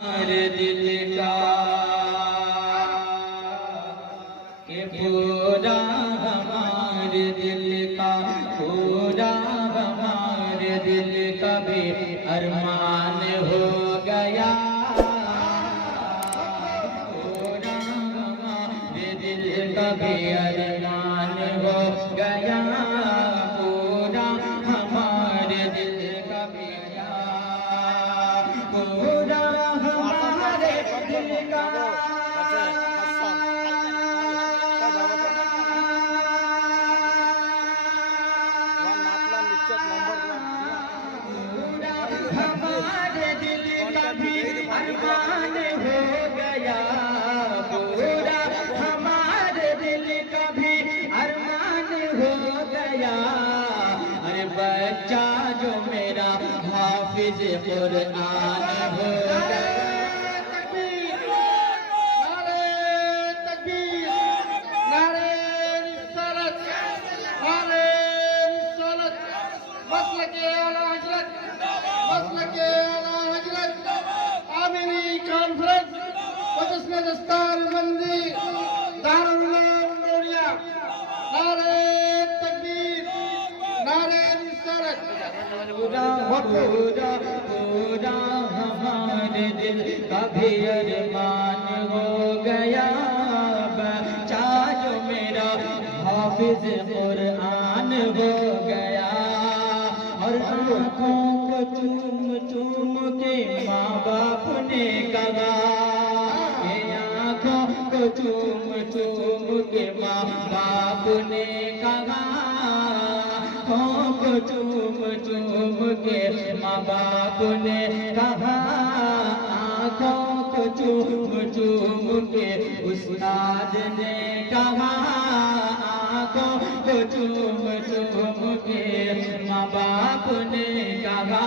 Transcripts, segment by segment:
हमारे दिल का के पूरा हमारे दिल का पूरा हमारे दिल का भी अरमान हो गया। पूरा हमारे दिल का भी अरमान हो गया। पूरा हमारे दिल का भी पूरा हमारे दिल का हमारे दिल का भी अरमान हो गया। पूरा हमारे दिल का भी अरमान हो गया। अरे बच्चा जो मेरा हाफिज कुरान हो गया। दस्तारबंदी दारुल उलूम नूरिया नारे तकबीर नारे रिसालत। पूरा पूरा हमारे दिल का भी अरमान हो गया। बच्चा जो मेरा हाफिज कुरान हो गया। और आँखों को चूम चूम के माँ बाप ने कहा, चूम चूम के माँ बाप ने कहा, को चूम चूम के माँ बाप ने कहा, आँखों को चूम चूम के उस्ताद ने कहा, आँखों को चूम चूम के माँ बाप ने कहा,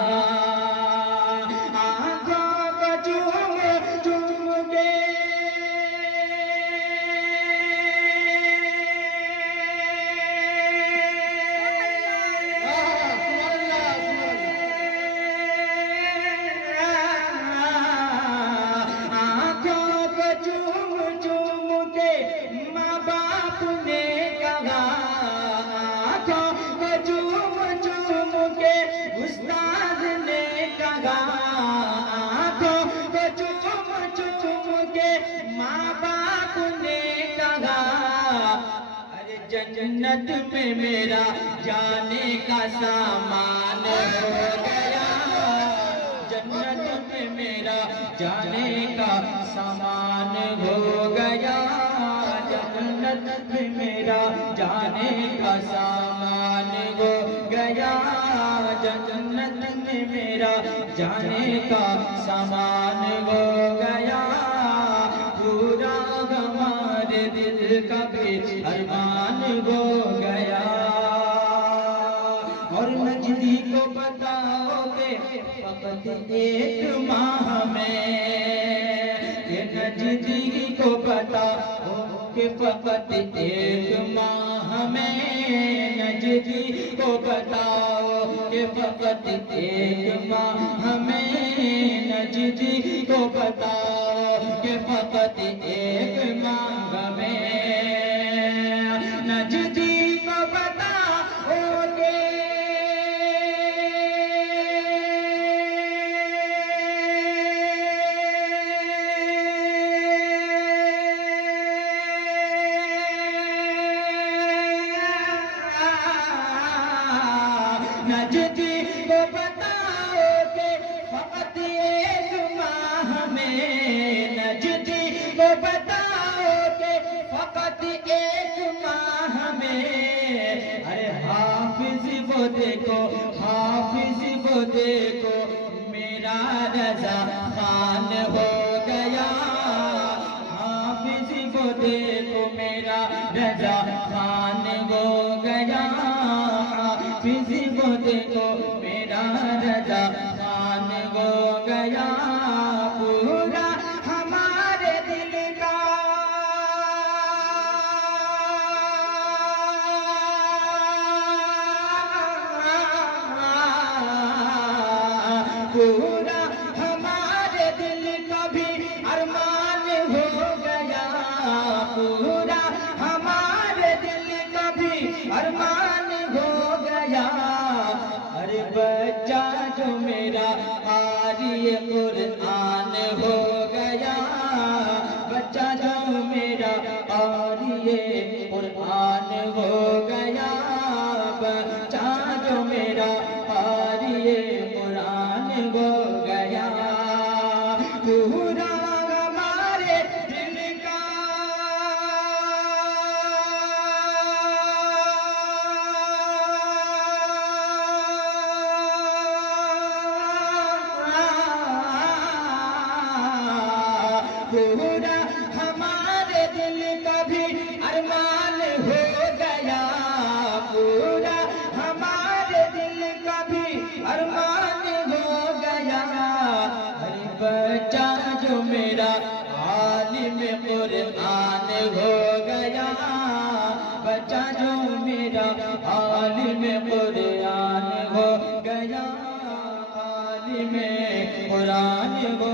जन्नत में मेरा जाने का सामान हो गया। जन्नत में मेरा जाने का सामान हो गया। जन्नत में मेरा जाने का सामान हो गया। जन्नत में मेरा जाने का सामान हो गया। पूरा हमारे दिल का भी अरमान हो गया। और नजदी को बताओगे फकत एक माह में, ये नजदी को बताओगे फकत एक माह में, नजदी को बताओगे फकत एक माह में, नजदी को बताओगे फकत एक माह में, नजदी को बताओगे नजदी को बताओगे फकत एक माह में, नजदी को बताओगे फकत एक माह में। अरे हाफिज वो देखो, हाफिज वो देखो, मेरा रजा खान हो गया। हाफिज वो देखो, मेरा रजा खान हो गया। हाफिज वो देखो, मेरा रजा खान हो गया। पूरा हमारे दिल का पूरा हमारे दिल का पूरा हमारे दिल का पूरा हमारे दिल का भी अरमान हो गया, पूरा हमारे दिल का भी अरमान हो गया। हर बच्चा जो मेरा आलिम कुरान हो गया, बच्चा जो मेरा आलिम कुरान हो गया, आलिम कुरान हो